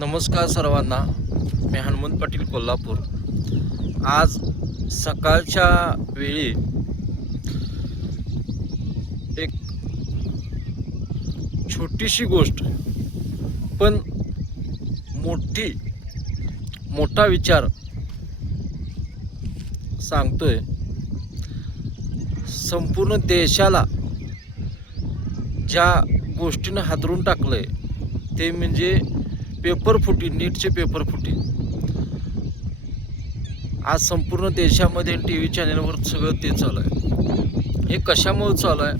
नमस्कार सर्वांना. मी हनुमंत पाटील कोल्हापूर. आज सकाळच्या वेळी एक छोटीशी गोष्ट पण मोठा विचार सांगतोय. संपूर्ण देशाला ज्या गोष्टीनं हादरून टाकलंय ते म्हणजे पेपरफुटी, नीटचे पेपरफुटी. आज संपूर्ण देशामध्ये टी व्ही चॅनलवर सगळं ते चालू आहे. हे कशामुळे चालू आहे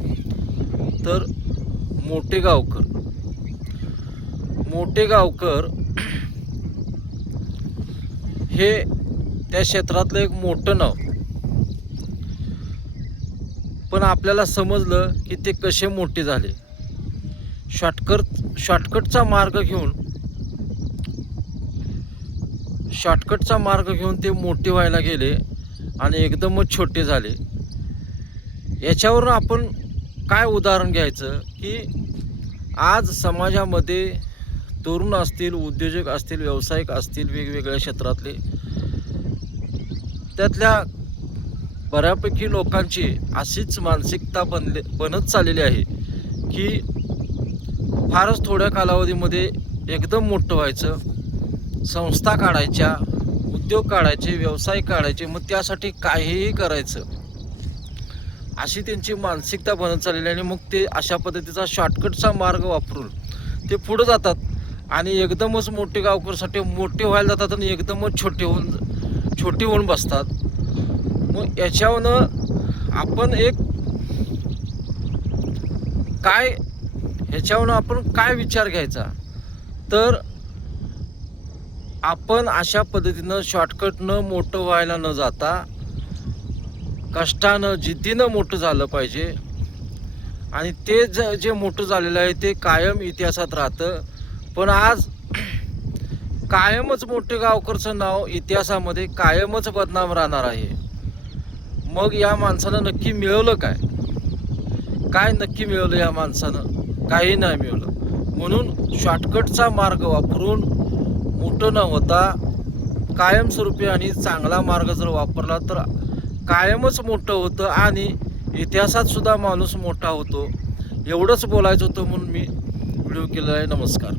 तर मोठे गावकर हे त्या क्षेत्रातलं एक मोठं नाव. पण आपल्याला समजलं की ते कसे मोठे झाले. शॉर्टकटचा मार्ग घेऊन ते मोठे व्हायला गेले आणि एकदमच छोटे झाले. याच्यावरून आपण काय उदाहरण घ्यायचं की आज समाजामध्ये तरुण असतील, उद्योजक असतील, व्यावसायिक असतील, वेगवेगळ्या क्षेत्रातले, त्यातल्या बऱ्यापैकी लोकांची अशीच मानसिकता बनत चाललेली आहे की फारच थोड्या कालावधीमध्ये एकदम मोठं व्हायचं, संस्था काढायच्या, उद्योग काढायचे, व्यवसाय काढायचे, मग त्यासाठी काहीही करायचं, अशी त्यांची मानसिकता बनत चाललेली आहे. आणि मग ते अशा पद्धतीचा शॉर्टकटचा मार्ग वापरून ते पुढं जातात आणि एकदमच मोठे गावकरसाठी मोठे व्हायला जातात आणि एकदमच छोटे होऊन बसतात. मग याच्यावरनं आपण काय विचार घ्यायचा तर आपण अशा पद्धतीनं शॉर्टकटनं मोठं व्हायला न जाता कष्टानं, जिद्दीनं मोठं झालं पाहिजे. आणि ते जे मोठं झालेलं आहे ते कायम इतिहासात राहतं. पण आज कायमच मोठे गावकरचं नाव इतिहासामध्ये कायमच बदनाम राहणार आहे. मग या माणसानं नक्की मिळवलं काय नक्की मिळवलं या माणसानं? काही नाही मिळवलं. म्हणून शॉर्टकटचा मार्ग वापरून मोठं न होता कायमस्वरूपी आणि चांगला मार्ग जर वापरला तर कायमच मोठं होतं आणि इतिहासात सुद्धा माणूस मोठा होतो. एवढंच बोलायचं होतं म्हणून मी व्हिडिओ केला आहे. नमस्कार.